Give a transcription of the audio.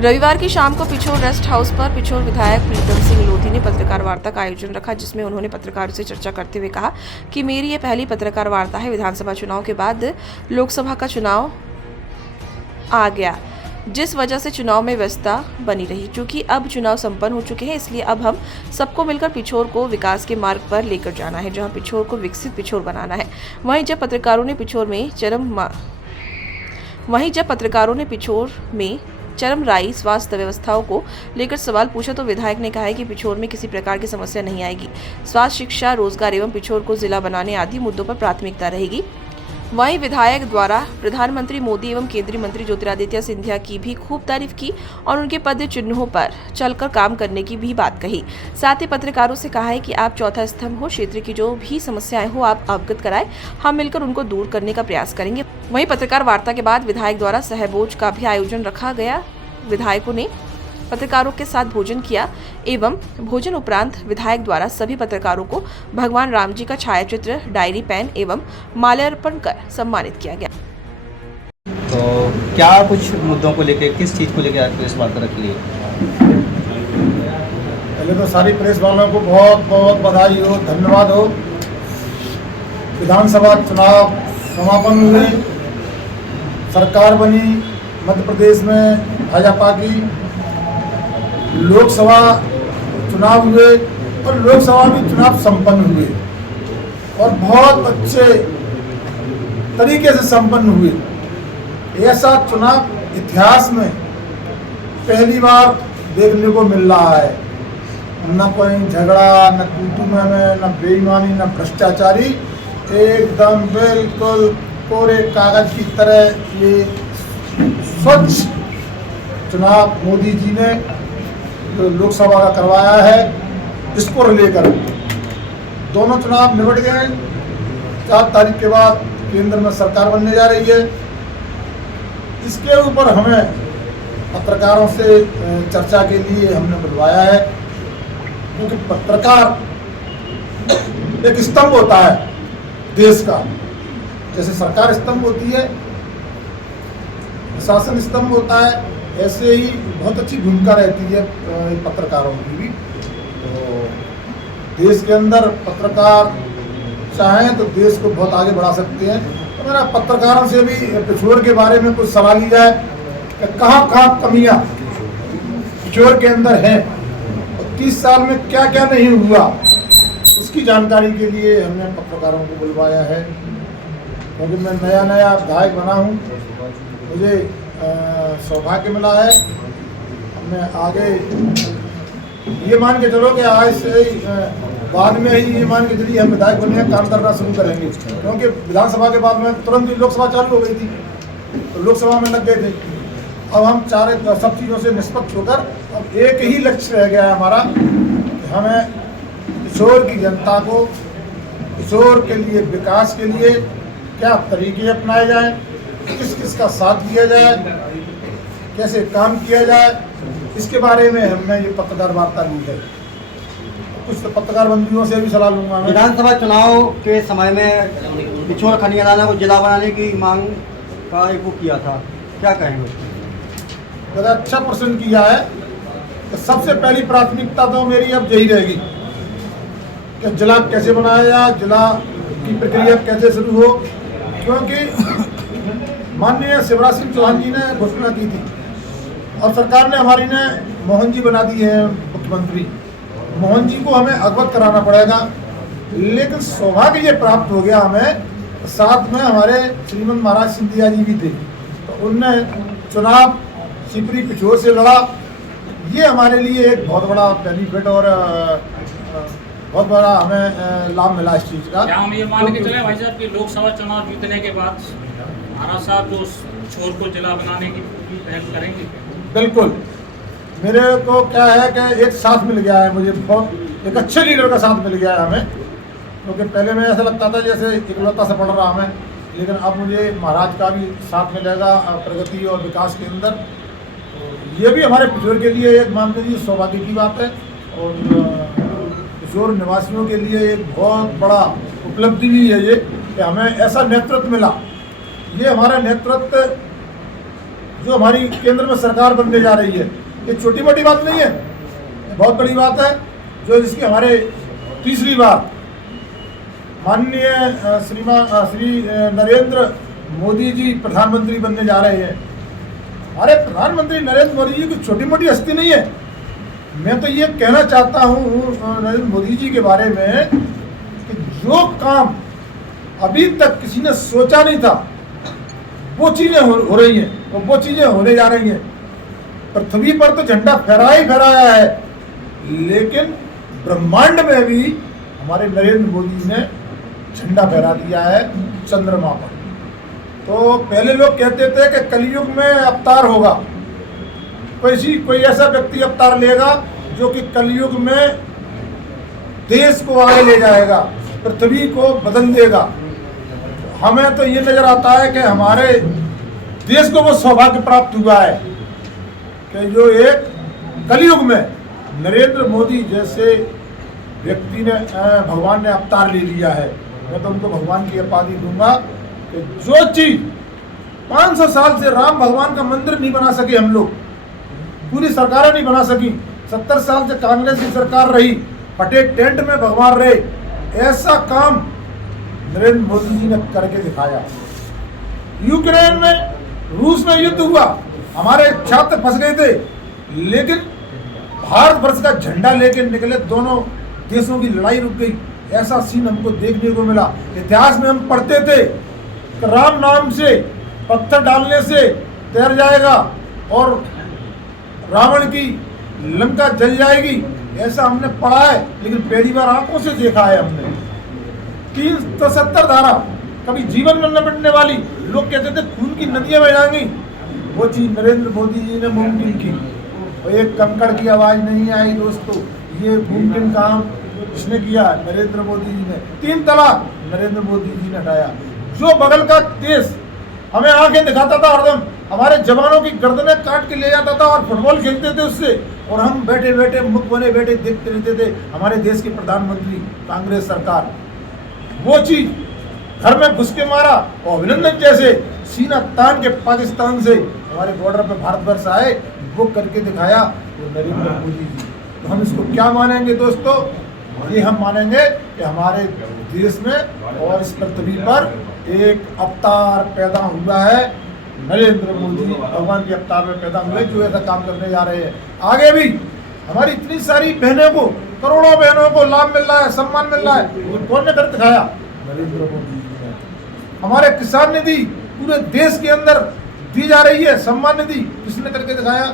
रविवार की शाम को पिछोर रेस्ट हाउस पर पिछोर विधायक प्रीतम सिंह लोधी ने पत्रकार वार्ता का आयोजन रखा, जिसमें उन्होंने पत्रकारों से चर्चा करते हुए कहा कि मेरी ये पहली पत्रकार वार्ता है। विधानसभा चुनाव के बाद लोकसभा का चुनाव आ गया, जिस वजह से चुनाव में व्यस्तता बनी रही। चूंकि अब चुनाव संपन्न हो चुके हैं, इसलिए अब हम सबको मिलकर पिछोर को विकास के मार्ग पर लेकर जाना है, जहां पिछोर को विकसित पिछोर बनाना है। वहीं जब पत्रकारों ने पिछोर में चरमराई स्वास्थ्य व्यवस्थाओं को लेकर सवाल पूछा तो विधायक ने कहा है कि पिछोर में किसी प्रकार की समस्या नहीं आएगी। स्वास्थ्य, शिक्षा, रोजगार एवं पिछोर को जिला बनाने आदि मुद्दों पर प्राथमिकता रहेगी। वहीं विधायक द्वारा प्रधानमंत्री मोदी एवं केंद्रीय मंत्री ज्योतिरादित्य सिंधिया की भी खूब तारीफ की और उनके पद चिन्हों पर चलकर काम करने की भी बात कही। साथ ही पत्रकारों से कहा है कि आप चौथा स्तंभ हो, क्षेत्र की जो भी समस्याएं हो आप अवगत कराएं, हम मिलकर उनको दूर करने का प्रयास करेंगे। वहीं पत्रकार वार्ता के बाद विधायक द्वारा सहभोज का भी आयोजन रखा गया। विधायकों ने पत्रकारों के साथ भोजन किया एवं भोजन उपरांत विधायक द्वारा सभी पत्रकारों को भगवान राम जी का छायाचित्र, डायरी, पेन एवं माल्यार्पण कर सम्मानित किया गया। तो क्या कुछ मुद्दों को लेकर, किस चीज़ को लेकर प्रेस वार्ता रखी है? पहले तो सारी प्रेस वालों को बहुत बहुत बधाई हो, धन्यवाद हो। विधानसभा चुनाव समापन हुए, सरकार बनी मध्य प्रदेश में भाजपा की, लोकसभा चुनाव हुए और लोकसभा भी चुनाव संपन्न हुए और बहुत अच्छे तरीके से संपन्न हुए। ऐसा चुनाव इतिहास में पहली बार देखने को मिल रहा है। न कोई झगड़ा, न कूटुंब में, न बेईमानी, न भ्रष्टाचारी, एकदम बिल्कुल कोरे कागज की तरह ये स्वच्छ चुनाव मोदी जी ने लोकसभा का करवाया है। इसको लेकर दोनों चुनाव निपट गए। 4 तारीख के बाद केंद्र में सरकार बनने जा रही है। इसके ऊपर हमें पत्रकारों से चर्चा के लिए हमने बुलवाया है, क्योंकि पत्रकार एक स्तंभ होता है देश का। जैसे सरकार स्तंभ होती है, शासन स्तंभ होता है, ऐसे ही बहुत अच्छी भूमिका रहती है पत्रकारों की भी। तो देश के अंदर पत्रकार चाहें तो देश को बहुत आगे बढ़ा सकते हैं। तो मेरा पत्रकारों से भी पिछोर के बारे में कुछ सवाल ली जाए कि कहाँ कमियां पिछोर के अंदर हैं, 30 साल में क्या क्या नहीं हुआ, उसकी जानकारी के लिए हमने पत्रकारों को बुलवाया है। क्योंकि मैं नया विधायक बना हूँ, मुझे सौभाग्य मिला है। हमने आगे ये मान के चलो कि आज से बाद में ही ये मान के चलिए हम विधायक बनने का काम करना शुरू करेंगे, क्योंकि विधानसभा के बाद में तुरंत ही लोकसभा चालू हो गई थी, तो लोकसभा में लग गए थे। अब हम सब चीज़ों से निष्पक्ष होकर अब एक ही लक्ष्य रह गया है हमारा कि हमें पिछोर की जनता को, पिछोर के लिए, विकास के लिए क्या तरीके अपनाए जाएं, किस का साथ दिया जाए, कैसे काम किया जाए, इसके बारे में हमने ये पत्रकार वार्ता ली है। कुछ तो पत्रकार बंधुओं से भी सलाह लूंगा। विधानसभा चुनाव के समय में पिछोर खनियाना को जिला बनाने की मांग का एक वो किया था, क्या कहेंगे? बड़ा अच्छा प्रश्न किया है। तो सबसे पहली प्राथमिकता तो मेरी अब यही रहेगी कि जिला कैसे बनाया जाए, जिला की प्रक्रिया कैसे शुरू हो। क्योंकि माननीय शिवराज सिंह चौहान जी ने घोषणा की थी और सरकार ने हमारी ने मोहन जी बना दिए हैं मुख्यमंत्री। मोहन जी को हमें अवगत कराना पड़ेगा, लेकिन सौभाग्य ये प्राप्त हो गया हमें, साथ में हमारे श्रीमंत महाराज सिंधिया जी भी थे, तो उनने चुनाव सिपरी पिछोर से लड़ा। ये हमारे लिए एक बहुत बड़ा बेनिफिट और बहुत बड़ा हमें लाभ मिला इस चीज़ का। क्या हम ये मान के चले भाई साहब कि लोकसभा चुनाव जीतने के बाद महाराज साहब जो पिछोर को जिला बनाने की पहल करेंगे? बिल्कुल। मेरे को क्या है कि एक साथ मिल गया है, मुझे बहुत एक अच्छे लीडर का साथ मिल गया है हमें। क्योंकि पहले में ऐसा लगता था जैसे इकलौता से पढ़ रहा हमें, लेकिन अब मुझे महाराज का भी साथ मिलेगा प्रगति और विकास के अंदर। तो ये भी हमारे पिछोर के लिए एक मान लीजिए सौभाग्य की बात है और पिछोर निवासियों के लिए एक बहुत बड़ा उपलब्धि भी है ये कि हमें ऐसा नेतृत्व मिला। ये हमारा नेतृत्व जो हमारी केंद्र में सरकार बनने जा रही है, ये छोटी मोटी बात नहीं है, ये बहुत बड़ी बात है। जो जिसकी हमारे तीसरी बार माननीय श्री नरेंद्र मोदी जी प्रधानमंत्री बनने जा रहे हैं। हमारे प्रधानमंत्री नरेंद्र मोदी जी की छोटी मोटी हस्ती नहीं है। मैं तो ये कहना चाहता हूँ नरेंद्र मोदी जी के बारे में कि जो काम अभी तक किसी ने सोचा नहीं था वो चीजें हो रही हैं और वो चीजें होने जा रही हैं। पृथ्वी पर तो झंडा फहराया ही फहराया है, लेकिन ब्रह्मांड में भी हमारे नरेंद्र मोदी जी ने झंडा फहरा दिया है चंद्रमा पर। तो पहले लोग कहते थे कि कलयुग में अवतार होगा, कोई ऐसा व्यक्ति अवतार लेगा जो कि कलयुग में देश को आगे ले जाएगा, पृथ्वी को बदल देगा। हमें तो ये नजर आता है कि हमारे देश को वो सौभाग्य प्राप्त हुआ है कि जो एक कलयुग में नरेंद्र मोदी जैसे व्यक्ति ने भगवान ने अवतार ले लिया है। मैं तो उनको भगवान की उपाधि दूंगा कि जो चीज 500 साल से राम भगवान का मंदिर नहीं बना सके हम लोग, पूरी सरकारें नहीं बना सकी, 70 साल से कांग्रेस की सरकार रही, फटे टेंट में भगवान रहे, ऐसा काम नरेंद्र मोदी जी ने करके दिखाया। यूक्रेन में रूस में युद्ध हुआ, हमारे छात्र फंस गए थे, लेकिन भारत वर्ष का झंडा लेके निकले, दोनों देशों की लड़ाई रुक गई। ऐसा सीन हमको देखने को मिला। इतिहास में हम पढ़ते थे कि राम नाम से पत्थर डालने से तैर जाएगा और रावण की लंका जल जाएगी, ऐसा हमने पढ़ा है, लेकिन पहली बार आंखों से देखा है हमने। 370 धारा कभी जीवन में न मिटने वाली, लोग कहते थे खून की नदियां बह जाएंगी, वो चीज नरेंद्र मोदी जी ने मुमकिन की। और एक कंकड़ की आवाज नहीं आई दोस्तों, ये मुमकिन काम किसने किया? नरेंद्र मोदी जी ने। 3 तलाक नरेंद्र मोदी जी ने हटाया। जो बगल का देश हमें आंखें दिखाता था हरदम, हमारे जवानों की गर्दनें काट के ले जाता था और फुटबॉल खेलते थे उससे, और हम बैठे बैठे मुख बने बैठे देखते रहते थे हमारे देश के प्रधानमंत्री कांग्रेस सरकार वो चीज घर में घुस के मारा और अभिनंदन जैसे सीना तान के पाकिस्तान से हमारे बॉर्डर पे भारतवर्ष आए, वो करके दिखाया वो नरेंद्र मोदी जी। तो हम इसको क्या मानेंगे दोस्तों? ये हम मानेंगे कि हमारे देश में और इस पृथ्वी पर एक अवतार पैदा हुआ है। नरेंद्र मोदी भगवान के अवतार में पैदा हुए जो ऐसा काम करने जा रहे हैं। आगे भी हमारी इतनी सारी बहनों को, करोड़ों बहनों को लाभ मिल रहा है, सम्मान मिल रहा है, कौन ने कर दिखाया? नरेंद्र मोदी जी ने। हमारे किसान निधि पूरे देश के अंदर दी जा रही है, सम्मान निधि किसने करके दिखाया?